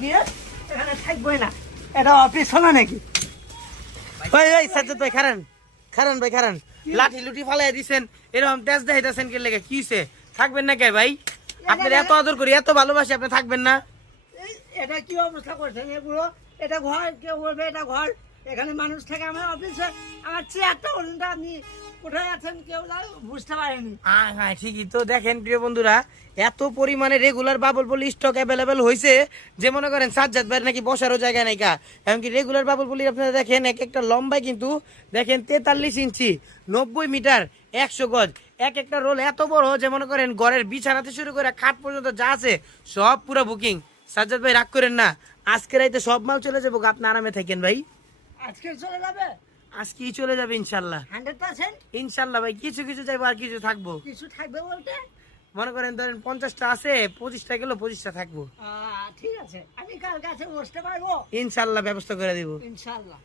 কি এখানে থাকবোই না, এটা অফিস হলো নাকি? ভাই ভাই সাজ্জাদ ভাই খারান খারান ভাই খারান, লাঠি লুটি ফালাই দিছেন, এরকম তেজ দেখাইতেছেন কে লেগে? কিছে থাকবেন না কে ভাই? আপনার এত আদর করি, এত ভালোবাসি, আপনি থাকবেন না? এটা কি অবস্থা করছেন এগুলো? এটা ঘর, কেউ বলবে এটা ঘর, এখানে মানুষ থাকে। আমার অফিসে আমার চেয়ারটা ওখানটা, আপনি কোথায় আছেন কেউ বুঝতে পারেনি। হ্যাঁ ঠিকই তো। দেখেন প্রিয় বন্ধুরা, এত পরিমাণে রেগুলার বাবুল পলি স্টক অ্যাভেলেবেল হয়েছে যে মনে করেন সাজ্জাদ ভাইয়ের নাকি বসারও জায়গা নাই কা। এমনকি রেগুলার বাবুল পলি আপনারা দেখেন এক একটা লম্বায় কিন্তু দেখেন 43 ইঞ্চি, 90 মিটার, 100 গজ। এক একটা রোল এত বড় যে মনে করেন ঘরের বিছানাতে শুরু করে খাট পর্যন্ত যা আছে সব পুরো বুকিং। সাজ্জাদ ভাই রাগ করেন না, আজকে রাইতে সব মাল চলে যাবো, আপনি আরামে থাকেন ভাই। আজকে চলে যাবে? আজকেই চলে যাবে ইনশাল্লাহ। 100%? ইনশাল্লাহ ভাই, কিছু কিছু যাইবো আর কিছু থাকবো। কিছু থাকবে বলতে? মনে করেন ধরেন 50টা আছে, 25টা গেল, 25টা থাকবো। ঠিক আছে, আমি কাল কাছে বসতে পারবো? ইনশাল্লাহ ব্যবস্থা করে দিব। ইনশাল্লাহ।